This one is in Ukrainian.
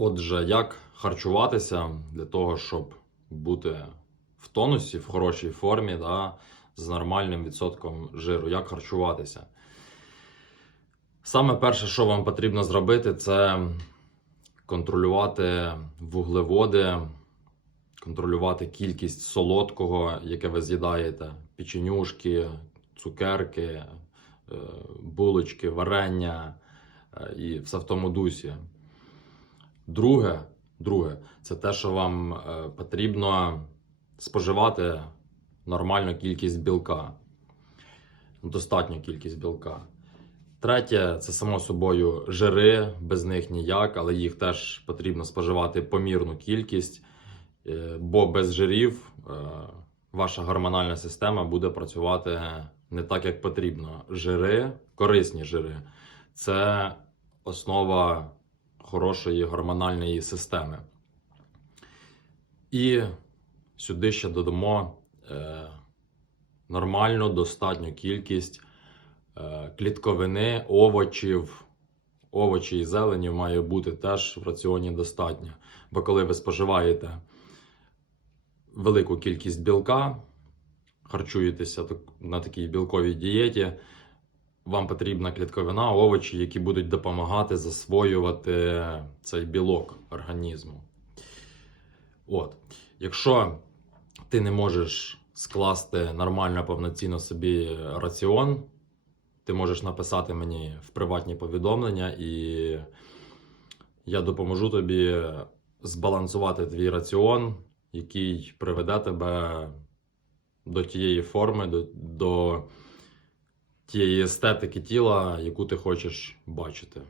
Отже, як харчуватися для того, щоб бути в тонусі, в хорошій формі, да, з нормальним відсотком жиру? Як харчуватися? Саме перше, що вам потрібно зробити, це контролювати вуглеводи, контролювати кількість солодкого, яке ви з'їдаєте, печенюшки, цукерки, е, булочки, варення е, і все в тому дусі. Друге, друге, це те, що вам е, потрібно споживати нормальну кількість білка, достатню кількість білка. Третє, це само собою жири, без них ніяк, але їх теж потрібно споживати помірну кількість, е, бо без жирів е, ваша гормональна система буде працювати не так, як потрібно. Жири, корисні жири це основа хорошої гормональної системи. І сюди ще додамо е, нормальну достатню кількість е, клітковини, овочів. Овочі і зелені має бути теж в раціоні достатньо. Бо коли ви споживаєте велику кількість білка, харчуєтеся на такій білковій дієті, вам потрібна клітковина, овочі, які будуть допомагати засвоювати цей білок організму. От. Якщо ти не можеш скласти нормально повноцінно собі раціон, ти можеш написати мені в приватні повідомлення, і я допоможу тобі збалансувати твій раціон, який приведе тебе до тієї форми, до, до тієї естетики тіла, яку ти хочеш бачити.